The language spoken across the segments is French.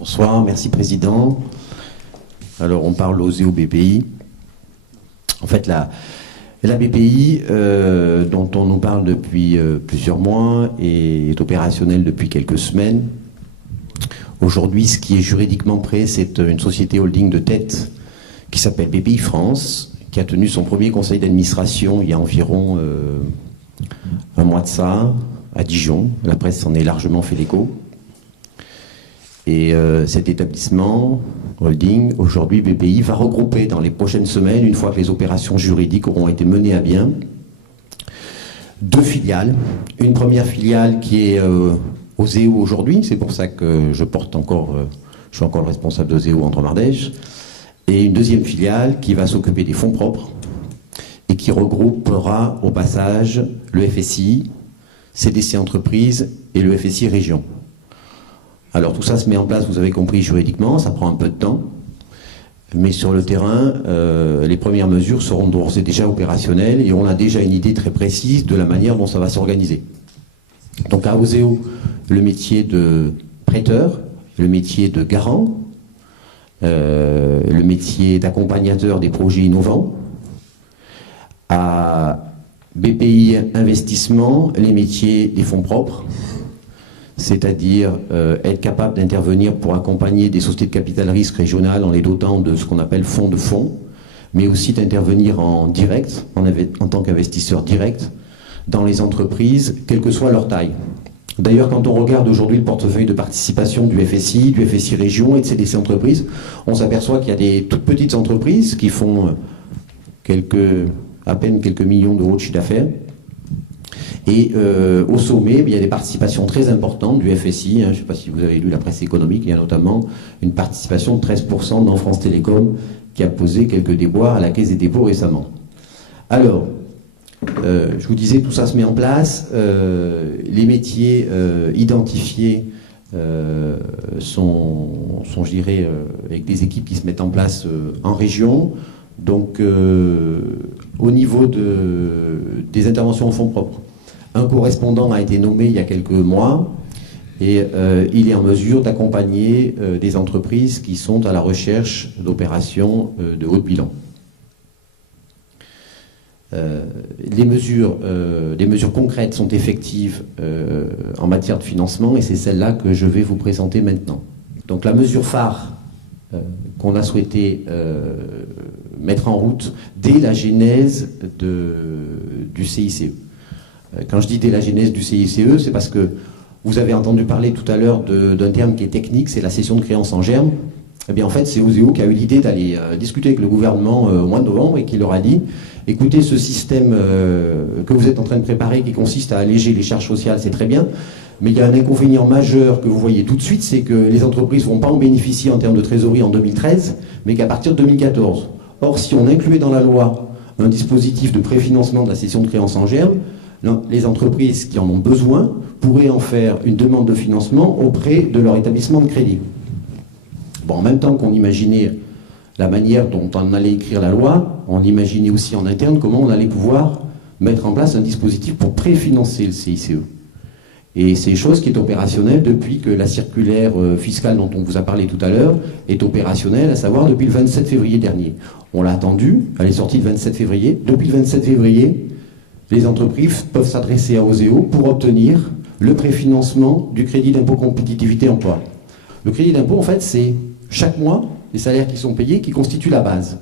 Bonsoir, merci Président. Alors on parle OSEO BPI. En fait la BPI dont on nous parle depuis plusieurs mois et est opérationnelle depuis quelques semaines. Aujourd'hui, ce qui est juridiquement prêt, c'est une société holding de tête qui s'appelle BPI France, qui a tenu son premier conseil d'administration il y a environ un mois de ça, à Dijon. La presse s'en est largement fait l'écho. Et cet établissement holding, aujourd'hui BPI, va regrouper dans les prochaines semaines, une fois que les opérations juridiques auront été menées à bien, deux filiales. Une première filiale qui est OSEO aujourd'hui, c'est pour ça que je suis encore le responsable d'OSEO Entre-Ardèche, et une deuxième filiale qui va s'occuper des fonds propres et qui regroupera au passage le FSI, CDC Entreprises et le FSI Région. Alors tout ça se met en place, vous avez compris, juridiquement, ça prend un peu de temps, mais sur le terrain, les premières mesures seront d'ores et déjà opérationnelles et on a déjà une idée très précise de la manière dont ça va s'organiser. Donc à OSEO, le métier de prêteur, le métier de garant, le métier d'accompagnateur des projets innovants, à BPI Investissement, les métiers des fonds propres, c'est-à-dire être capable d'intervenir pour accompagner des sociétés de capital risque régionales en les dotant de ce qu'on appelle fonds de fonds, mais aussi d'intervenir en direct, en tant qu'investisseur direct, dans les entreprises, quelle que soit leur taille. D'ailleurs, quand on regarde aujourd'hui le portefeuille de participation du FSI Région et de CDC Entreprises, on s'aperçoit qu'il y a des toutes petites entreprises qui font à peine quelques millions d'euros de chiffre d'affaires. Et au sommet, il y a des participations très importantes du FSI. Je ne sais pas si vous avez lu la presse économique, il y a notamment une participation de 13% dans France Télécom qui a posé quelques déboires à la Caisse des dépôts récemment. Alors, je vous disais, tout ça se met en place. Les métiers identifiés sont, je dirais, avec des équipes qui se mettent en place en région. Donc, au niveau des interventions en fonds propres, un correspondant a été nommé il y a quelques mois et il est en mesure d'accompagner des entreprises qui sont à la recherche d'opérations de haut bilan. Les mesures concrètes sont effectives en matière de financement et c'est celle-là que je vais vous présenter maintenant. Donc la mesure phare qu'on a souhaité mettre en route dès la genèse du CICE. Quand je dis dès la genèse du CICE, c'est parce que vous avez entendu parler tout à l'heure d'un terme qui est technique, c'est la cession de créances en germe. Eh bien en fait, c'est OSEO qui a eu l'idée d'aller discuter avec le gouvernement au mois de novembre et qui leur a dit écoutez, ce système que vous êtes en train de préparer qui consiste à alléger les charges sociales, c'est très bien, mais il y a un inconvénient majeur que vous voyez tout de suite, c'est que les entreprises ne vont pas en bénéficier en termes de trésorerie en 2013, mais qu'à partir de 2014. Or, si on incluait dans la loi un dispositif de préfinancement de la cession de créances en germe, les entreprises qui en ont besoin pourraient en faire une demande de financement auprès de leur établissement de crédit. Bon, en même temps qu'on imaginait la manière dont on allait écrire la loi, on imaginait aussi en interne comment on allait pouvoir mettre en place un dispositif pour préfinancer le CICE. Et c'est chose qui est opérationnelle depuis que la circulaire fiscale dont on vous a parlé tout à l'heure est opérationnelle, à savoir depuis le 27 février dernier. On l'a attendu, elle est sortie le 27 février. Depuis le 27 février, les entreprises peuvent s'adresser à OSEO pour obtenir le préfinancement du crédit d'impôt compétitivité emploi. Le crédit d'impôt, en fait, c'est chaque mois les salaires qui sont payés qui constituent la base.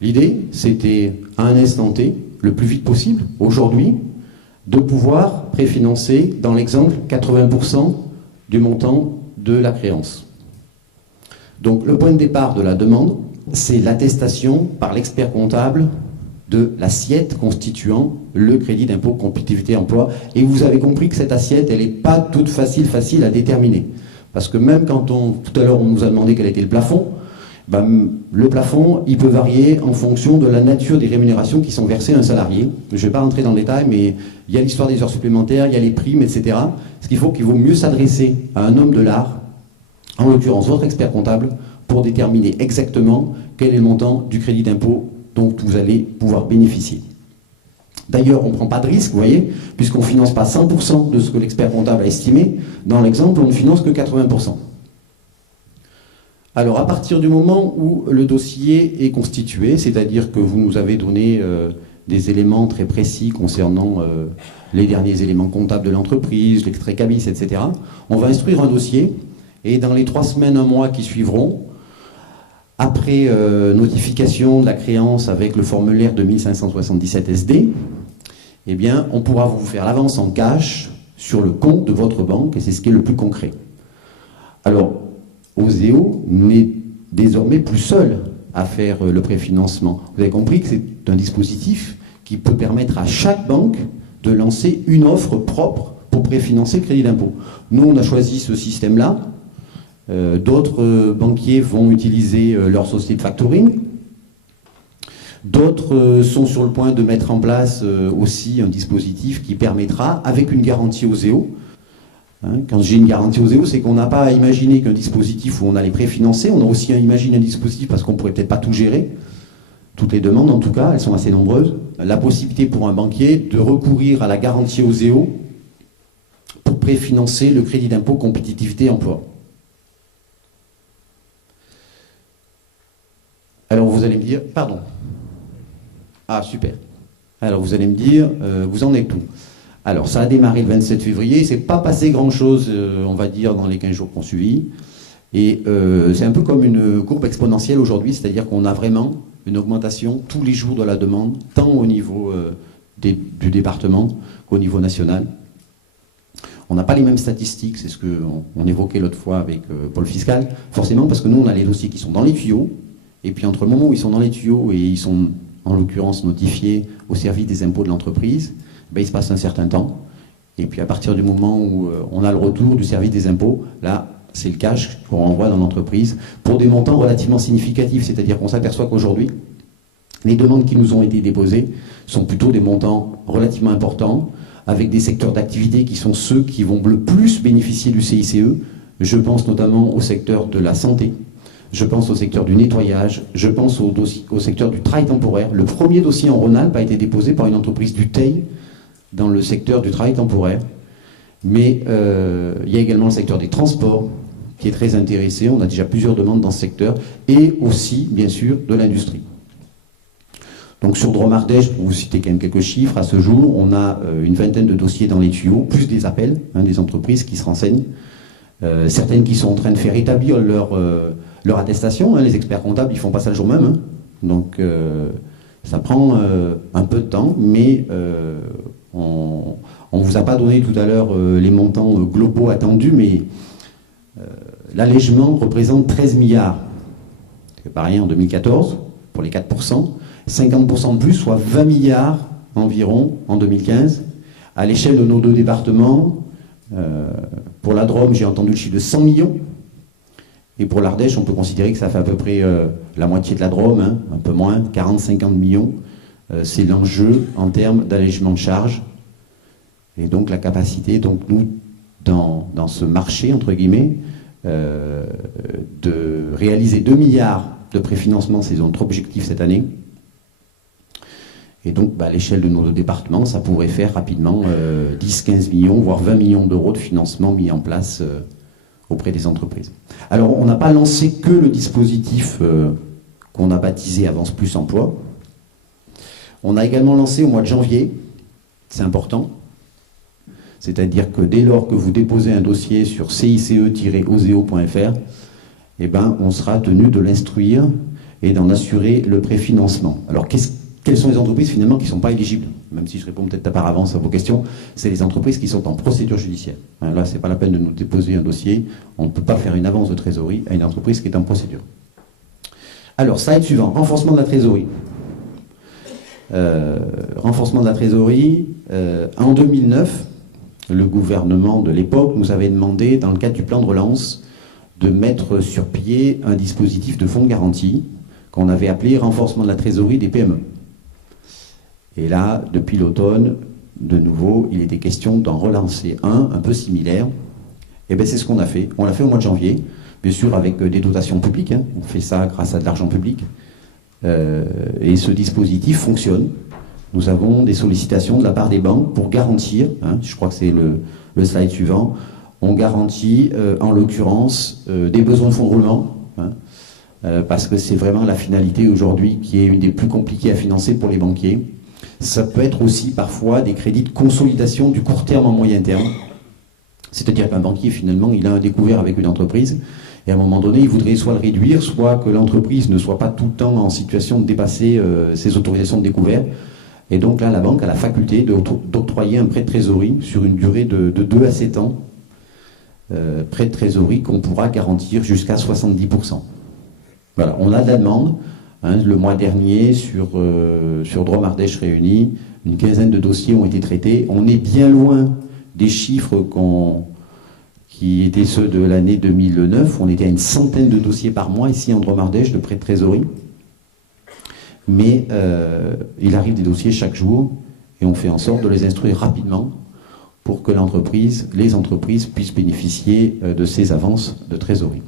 L'idée, c'était à un instant T, le plus vite possible, aujourd'hui, de pouvoir préfinancer, dans l'exemple, 80% du montant de la créance. Donc le point de départ de la demande, c'est l'attestation par l'expert comptable de l'assiette constituant le crédit d'impôt compétitivité emploi. Et vous avez compris que cette assiette, elle n'est pas toute facile à déterminer. Parce que même quand tout à l'heure on nous a demandé quel était le plafond, le plafond, il peut varier en fonction de la nature des rémunérations qui sont versées à un salarié. Je ne vais pas rentrer dans le détail, mais il y a l'histoire des heures supplémentaires, il y a les primes, etc. Ce qu'il vaut mieux s'adresser à un homme de l'art, en l'occurrence votre expert comptable, pour déterminer exactement quel est le montant du crédit d'impôt dont vous allez pouvoir bénéficier. D'ailleurs, on ne prend pas de risque, vous voyez, puisqu'on ne finance pas 100% de ce que l'expert comptable a estimé. Dans l'exemple, on ne finance que 80%. Alors, à partir du moment où le dossier est constitué, c'est-à-dire que vous nous avez donné des éléments très précis concernant les derniers éléments comptables de l'entreprise, l'extrait cabis, etc., on va instruire un dossier, et dans les 3 semaines, 1 mois qui suivront, après notification de la créance avec le formulaire 2577 SD, eh bien, on pourra vous faire l'avance en cash sur le compte de votre banque, et c'est ce qui est le plus concret. Alors, Oseo n'est désormais plus seul à faire le préfinancement. Vous avez compris que c'est un dispositif qui peut permettre à chaque banque de lancer une offre propre pour préfinancer le crédit d'impôt. Nous, on a choisi ce système-là. D'autres banquiers vont utiliser leur société de factoring. D'autres sont sur le point de mettre en place aussi un dispositif qui permettra, avec une garantie Oseo, quand j'ai une garantie Oseo, c'est qu'on n'a pas à imaginer qu'un dispositif où on allait préfinancer, on a aussi à imaginer un dispositif parce qu'on ne pourrait peut-être pas tout gérer, toutes les demandes en tout cas, elles sont assez nombreuses, la possibilité pour un banquier de recourir à la garantie Oseo pour préfinancer le crédit d'impôt compétitivité emploi. Alors vous allez me dire, pardon. Ah super. Alors vous allez me dire, vous en êtes où? Alors, ça a démarré le 27 février, il ne s'est pas passé grand-chose, on va dire, dans les 15 jours qu'on suivi. Et c'est un peu comme une courbe exponentielle aujourd'hui, c'est-à-dire qu'on a vraiment une augmentation tous les jours de la demande, tant au niveau du département qu'au niveau national. On n'a pas les mêmes statistiques, c'est ce qu'on évoquait l'autre fois avec Pôle Fiscal, forcément parce que nous, on a les dossiers qui sont dans les tuyaux, et puis entre le moment où ils sont dans les tuyaux et ils sont, en l'occurrence, notifiés au service des impôts de l'entreprise, ben, il se passe un certain temps. Et puis à partir du moment où on a le retour du service des impôts, là, c'est le cash qu'on renvoie dans l'entreprise pour des montants relativement significatifs. C'est-à-dire qu'on s'aperçoit qu'aujourd'hui, les demandes qui nous ont été déposées sont plutôt des montants relativement importants, avec des secteurs d'activité qui sont ceux qui vont le plus bénéficier du CICE. Je pense notamment au secteur de la santé, je pense au secteur du nettoyage, je pense au secteur du travail temporaire. Le premier dossier en Rhône-Alpes a été déposé par une entreprise du Teil, dans le secteur du travail temporaire, mais il y a également le secteur des transports qui est très intéressé, on a déjà plusieurs demandes dans ce secteur, et aussi, bien sûr, de l'industrie. Donc sur Drôme-Ardèche, pour vous citer quand même quelques chiffres, à ce jour, on a une vingtaine de dossiers dans les tuyaux, plus des appels, des entreprises qui se renseignent, certaines qui sont en train de faire établir leur attestation, les experts comptables, ils ne font pas ça le jour même, donc ça prend un peu de temps, mais on ne vous a pas donné tout à l'heure les montants globaux attendus, mais l'allègement représente 13 milliards. C'est pareil en 2014, pour les 4%, 50% de plus, soit 20 milliards environ en 2015. À l'échelle de nos 2 départements, pour la Drôme, j'ai entendu le chiffre de 100 millions. Et pour l'Ardèche, on peut considérer que ça fait à peu près la moitié de la Drôme, un peu moins, 40-50 millions. C'est l'enjeu en termes d'allègement de charges. Et donc la capacité, donc nous, dans ce marché, entre guillemets, de réaliser 2 milliards de préfinancement, c'est notre objectif cette année. Et donc, à l'échelle de nos 2 départements, ça pourrait faire rapidement 10-15 millions, voire 20 millions d'euros de financement mis en place auprès des entreprises. Alors, on n'a pas lancé que le dispositif qu'on a baptisé Avance Plus Emploi. On a également lancé au mois de janvier, c'est important, c'est-à-dire que dès lors que vous déposez un dossier sur cice-oseo.fr, eh ben, on sera tenu de l'instruire et d'en assurer le préfinancement. Alors, quelles sont les entreprises finalement qui ne sont pas éligibles? Même si je réponds peut-être par avance à vos questions, c'est les entreprises qui sont en procédure judiciaire. Là, ce n'est pas la peine de nous déposer un dossier. On ne peut pas faire une avance de trésorerie à une entreprise qui est en procédure. Alors, slide suivant, renforcement de la trésorerie. Renforcement de la trésorerie, en 2009, le gouvernement de l'époque nous avait demandé, dans le cadre du plan de relance, de mettre sur pied un dispositif de fonds de garantie qu'on avait appelé renforcement de la trésorerie des PME. Et là, depuis l'automne, de nouveau, il était question d'en relancer un peu similaire. Et bien c'est ce qu'on a fait. On l'a fait au mois de janvier, bien sûr avec des dotations publiques. On fait ça grâce à de l'argent public. Et ce dispositif fonctionne. Nous avons des sollicitations de la part des banques pour garantir, je crois que c'est le slide suivant, on garantit en l'occurrence des besoins de fonds de roulement hein, parce que c'est vraiment la finalité aujourd'hui qui est une des plus compliquées à financer pour les banquiers. Ça peut être aussi parfois des crédits de consolidation du court terme en moyen terme. C'est-à-dire qu'un banquier, finalement, il a un découvert avec une entreprise, et à un moment donné, il voudrait soit le réduire, soit que l'entreprise ne soit pas tout le temps en situation de dépasser ses autorisations de découvert. Et donc là, la banque a la faculté d'octroyer un prêt de trésorerie sur une durée de 2 à 7 ans. Prêt de trésorerie qu'on pourra garantir jusqu'à 70%. Voilà, on a de la demande. Hein, le mois dernier, sur Drôme Ardèche Réunis, une quinzaine de dossiers ont été traités. On est bien loin des chiffres qui étaient ceux de l'année 2009. On était à une centaine de dossiers par mois ici en Drôme Ardèche de prêt de trésorerie. Mais il arrive des dossiers chaque jour et on fait en sorte de les instruire rapidement pour que les entreprises puissent bénéficier de ces avances de trésorerie.